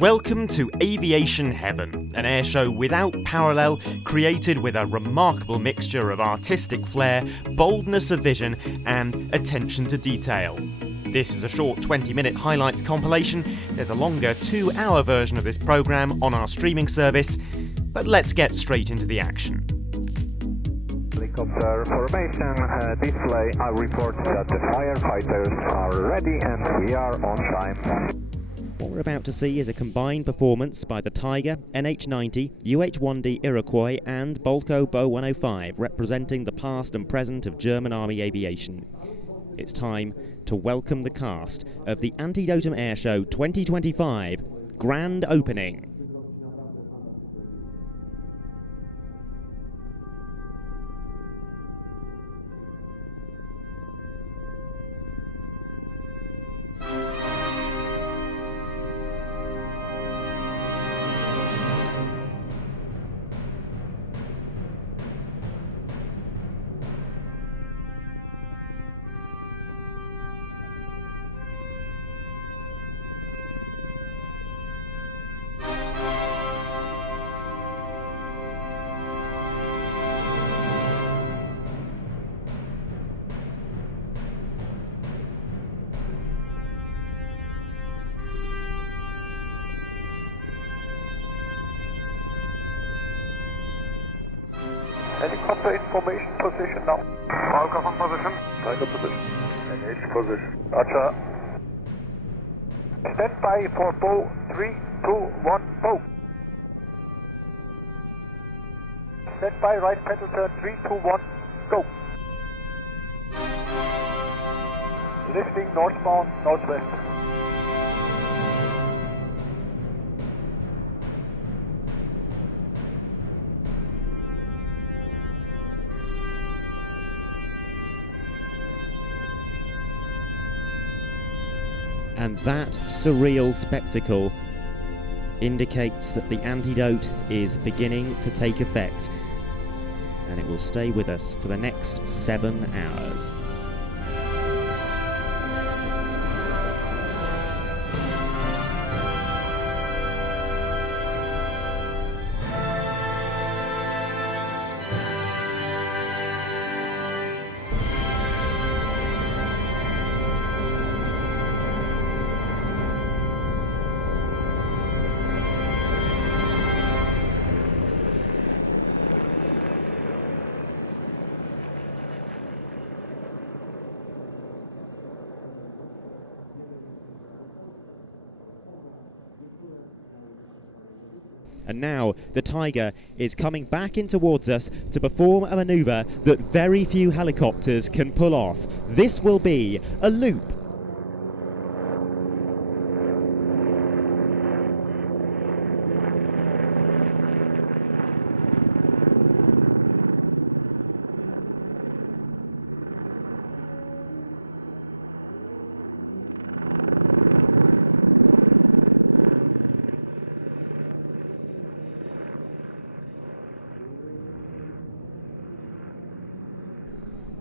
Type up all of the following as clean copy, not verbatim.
Welcome to Aviation Heaven, an airshow without parallel, created with a remarkable mixture of artistic flair, boldness of vision, and attention to detail. This is a short 20-minute highlights compilation. There's a longer 2-hour version of this programme on our streaming service, but let's get straight into the action. Helicopter formation, display. I report that the firefighters are ready and we are on time. What we're about to see is a combined performance by the Tiger, NH90, UH-1D Iroquois and Bolko Bo 105, representing the past and present of German Army aviation. It's time to welcome the cast of the Antidotum Airshow 2025 Grand Opening. Helicopter information position now. Falcon on position. Tiger position. NH position. Roger. Stand by for bow 3, 2, 1, bow. Stand by, right pedal turn 3, 2, 1, go. Lifting northbound, northwest. And that surreal spectacle indicates that the antidote is beginning to take effect, and it will stay with us for the next 7 hours. And now the Tiger is coming back in towards us to perform a manoeuvre that very few helicopters can pull off. This will be a loop.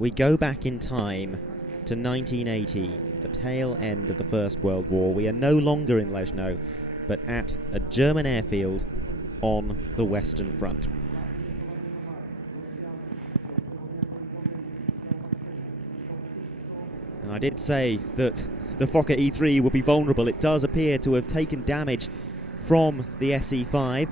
We go back in time to 1980, the tail end of the First World War. We are no longer in Leszno, but at a German airfield on the Western Front. And I did say that the Fokker E3 would be vulnerable. It does appear to have taken damage from the SE5.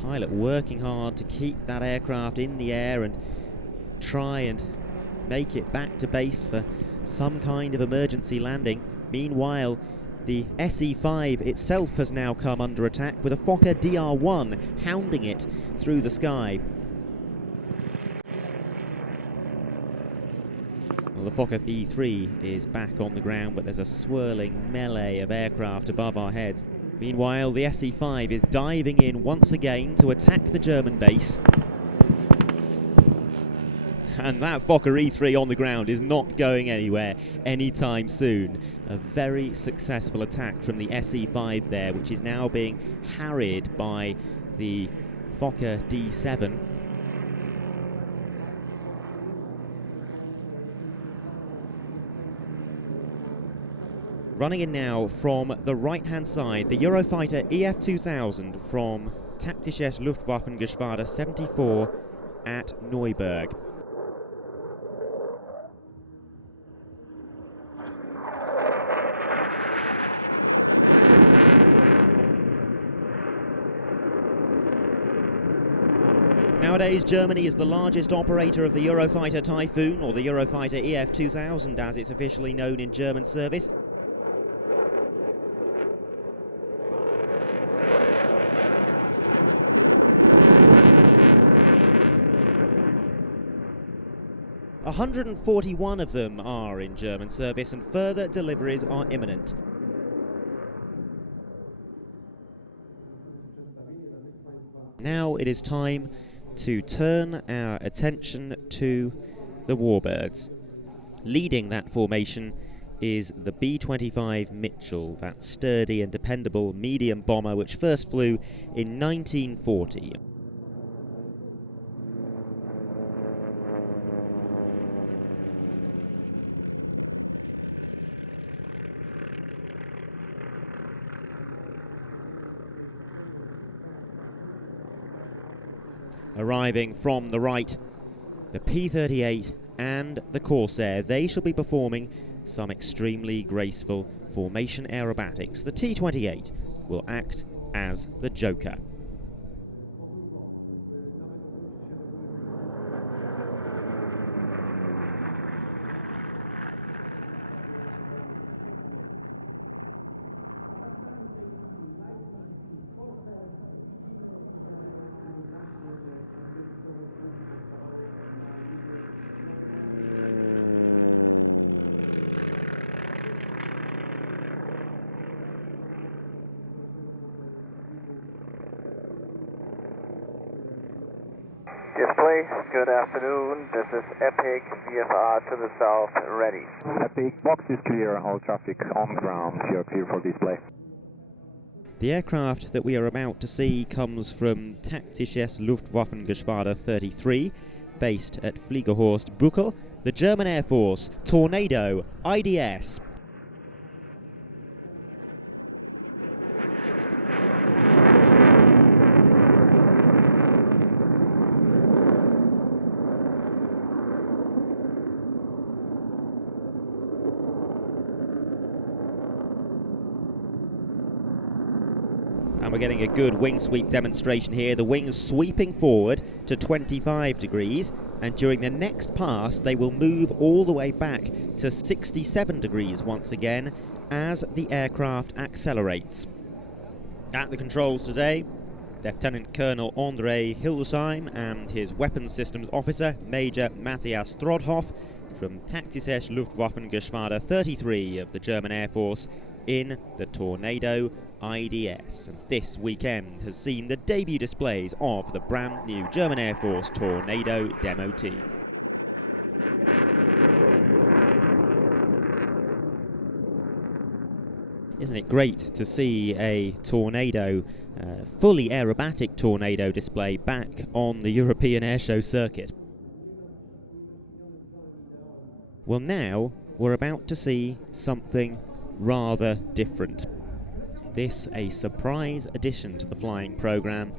Pilot working hard to keep that aircraft in the air and try and make it back to base for some kind of emergency landing. Meanwhile, the SE5 itself has now come under attack with a Fokker DR1 hounding it through the sky. Well, the Fokker E3 is back on the ground, but there's a swirling melee of aircraft above our heads. Meanwhile, the SE5 is diving in once again to attack the German base. And that Fokker E3 on the ground is not going anywhere anytime soon. A very successful attack from the SE5 there, which is now being harried by the Fokker D7. Running in now from the right-hand side, the Eurofighter EF2000 from Taktisches Luftwaffengeschwader 74 at Neuburg. Nowadays, Germany is the largest operator of the Eurofighter Typhoon, or the Eurofighter EF2000 as it's officially known in German service. "141 of them are in German service, and further deliveries are imminent. Now it is time to turn our attention to the warbirds. Leading that formation is the B-25 Mitchell, that sturdy and dependable medium bomber which first flew in 1940. Arriving from the right, the P-38 and the Corsair. They shall be performing some extremely graceful formation aerobatics. The T-28 will act as the joker. Display, good afternoon. This is Epic, VFR to the south, ready. Epic, box is clear, all traffic on ground, you're clear for display. The aircraft that we are about to see comes from Taktisches Luftwaffengeschwader 33, based at Fliegerhorst Buchel, the German Air Force Tornado IDS. And we're getting a good wing sweep demonstration here. The wings sweeping forward to 25 degrees, and during the next pass they will move all the way back to 67 degrees once again as the aircraft accelerates. At the controls today, Lieutenant Colonel André Hildesheim and his weapons systems officer, Major Matthias Strodhoff from Taktisches Luftwaffengeschwader 33 of the German Air Force in the Tornado IDS. And this weekend has seen the debut displays of the brand new German Air Force Tornado demo team. Isn't it great to see a Tornado, fully aerobatic Tornado display back on the European airshow circuit? Well, now we're about to see something rather different. This a surprise addition to the flying programme.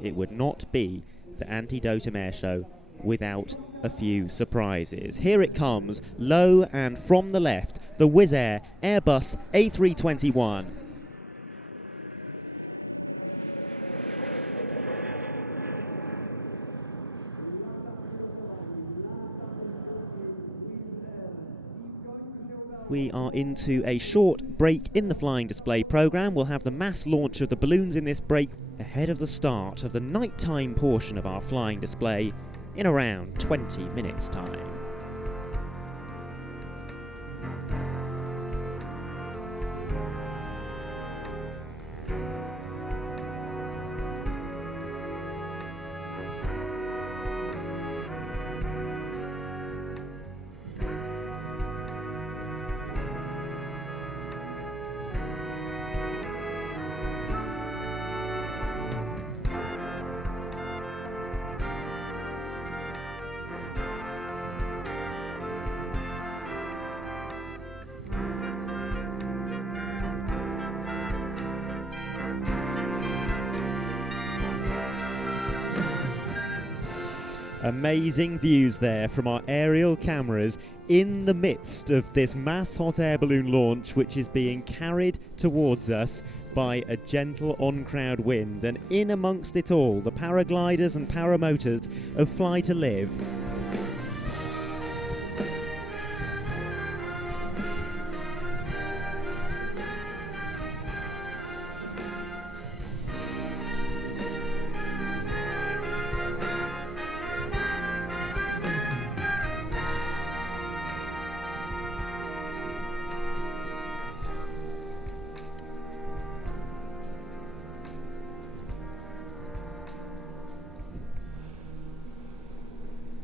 It would not be the Antidotum Airshow without a few surprises. Here it comes, low and from the left, the Wizz Air Airbus A321. We are into a short break in the flying display programme. We'll have the mass launch of the balloons in this break ahead of the start of the nighttime portion of our flying display in around 20 minutes' time. Amazing views there from our aerial cameras in the midst of this mass hot air balloon launch, which is being carried towards us by a gentle on-crowd wind, and in amongst it all, the paragliders and paramotors of Fly to Live.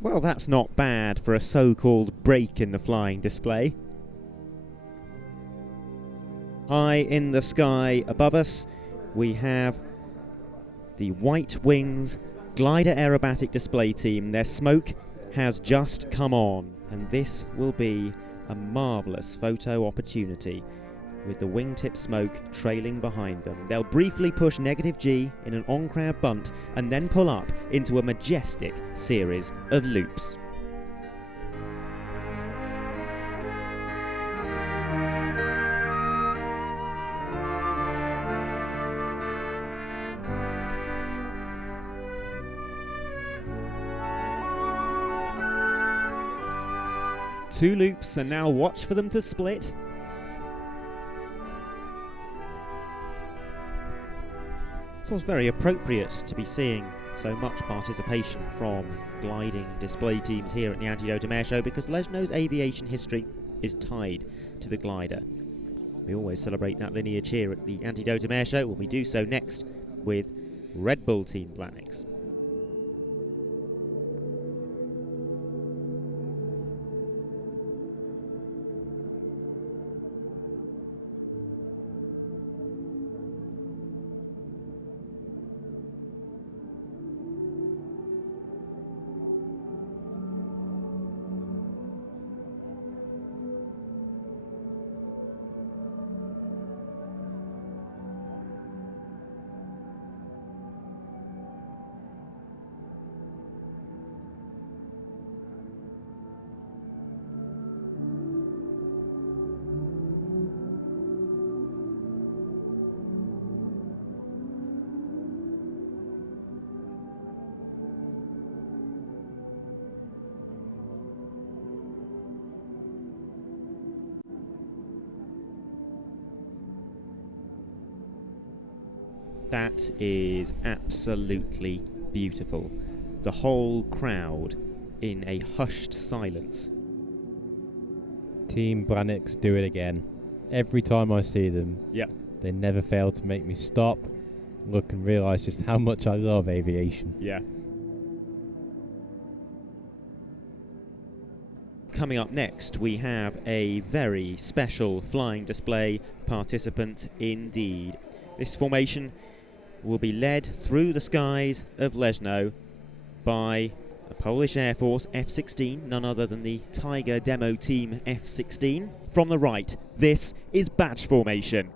Well, that's not bad for a so-called break in the flying display. High in the sky above us, we have the White Wings Glider Aerobatic Display Team. Their smoke has just come on, and this will be a marvellous photo opportunity with the wingtip smoke trailing behind them. They'll briefly push negative G in an on-crowd bunt and then pull up into a majestic series of loops. Two loops, and now watch for them to split. Of course, very appropriate to be seeing so much participation from gliding display teams here at the Antidotum Airshow, because Leszno's aviation history is tied to the glider. We always celebrate that lineage here at the Antidotum Airshow, when we do so next with Red Bull Team Planix. That is absolutely beautiful. The whole crowd in a hushed silence. Team Planix do it again. Every time I see them, they never fail to make me stop, look and realise just how much I love aviation. Yeah. Coming up next, we have a very special flying display participant indeed. This formation will be led through the skies of Leszno by a Polish Air Force F-16, none other than the Tiger demo team F-16. From the right, this is batch formation.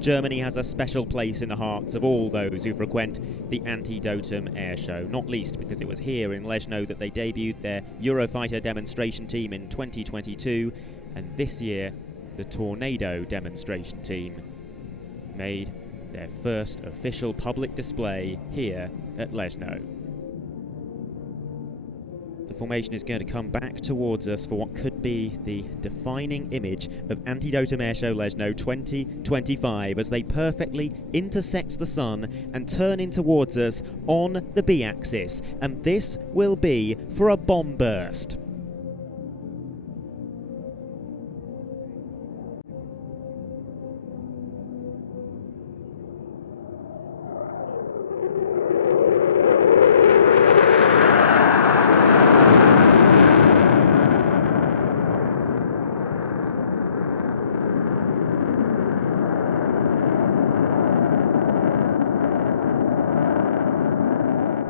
Germany has a special place in the hearts of all those who frequent the Antidotum Airshow, not least because it was here in Leszno that they debuted their Eurofighter demonstration team in 2022, and this year the Tornado demonstration team made their first official public display here at Leszno. The formation is going to come back towards us for what could be the defining image of Antidotum Airshow Leszno 2025 as they perfectly intersect the sun and turn in towards us on the B-axis. And this will be for a bomb burst.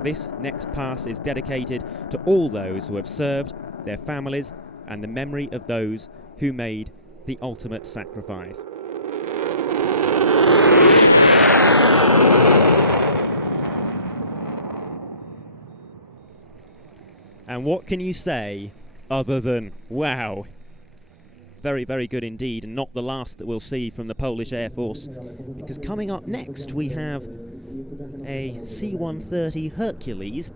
This next pass is dedicated to all those who have served, their families, and the memory of those who made the ultimate sacrifice. And what can you say other than, wow? Very, very good indeed, and not the last that we'll see from the Polish Air Force, because coming up next we have a C-130 Hercules.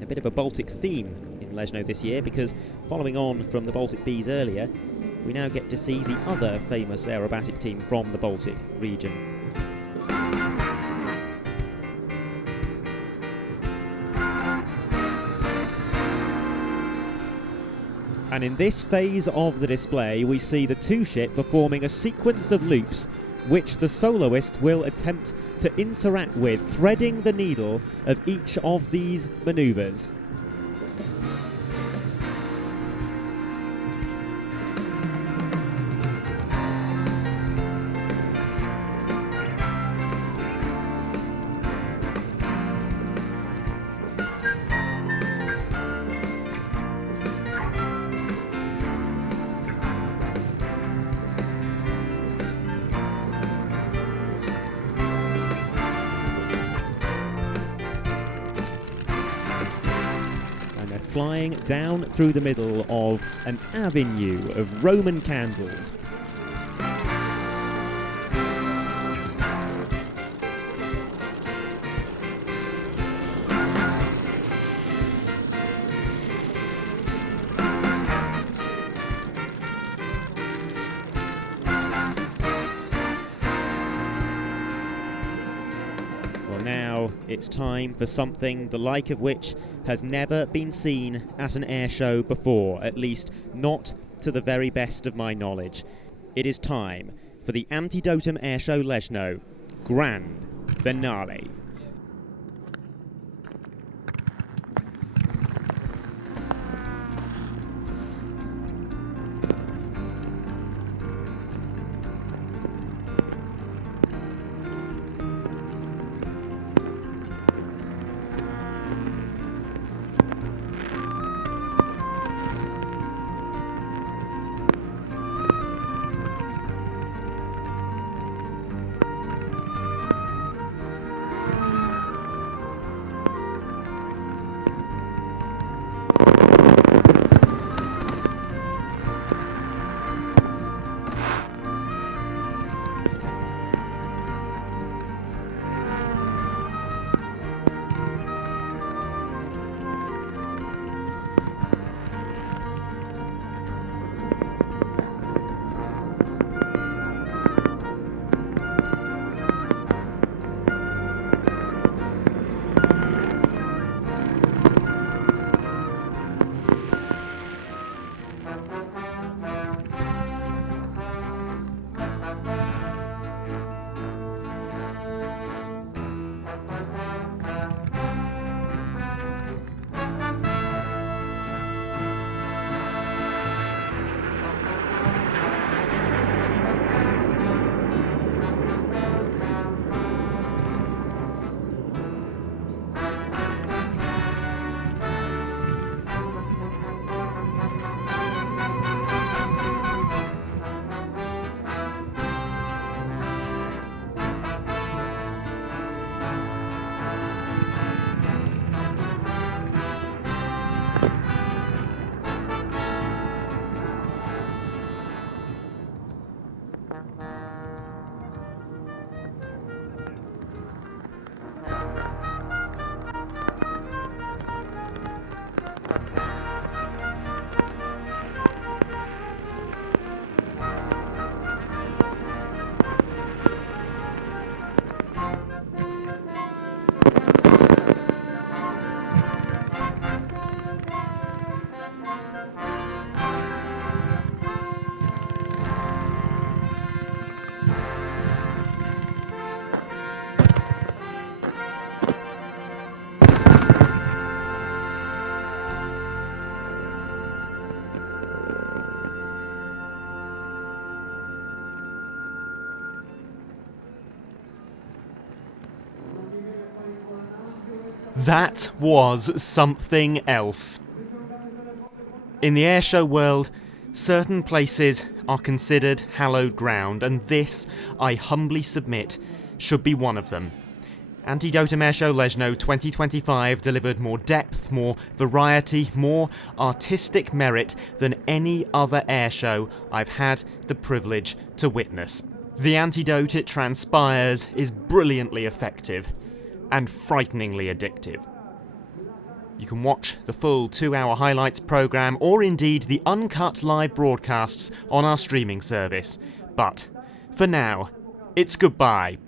A bit of a Baltic theme in Leszno this year, because following on from the Baltic Bees earlier, we now get to see the other famous aerobatic team from the Baltic region. And in this phase of the display, we see the two-ship performing a sequence of loops which the soloist will attempt to interact with, threading the needle of each of these manoeuvres. Flying down through the middle of an avenue of Roman candles. Now it's time for something the like of which has never been seen at an air show before, at least not to the very best of my knowledge. It is time for the Antidotum Airshow Leszno Grand Finale. That was something else. In the airshow world, certain places are considered hallowed ground, and this, I humbly submit, should be one of them. Antidotum Airshow Leszno 2025 delivered more depth, more variety, more artistic merit than any other airshow I've had the privilege to witness. The antidote, it transpires, is brilliantly effective and frighteningly addictive. You can watch the full 2-hour highlights programme or indeed the uncut live broadcasts on our streaming service. But for now, it's goodbye.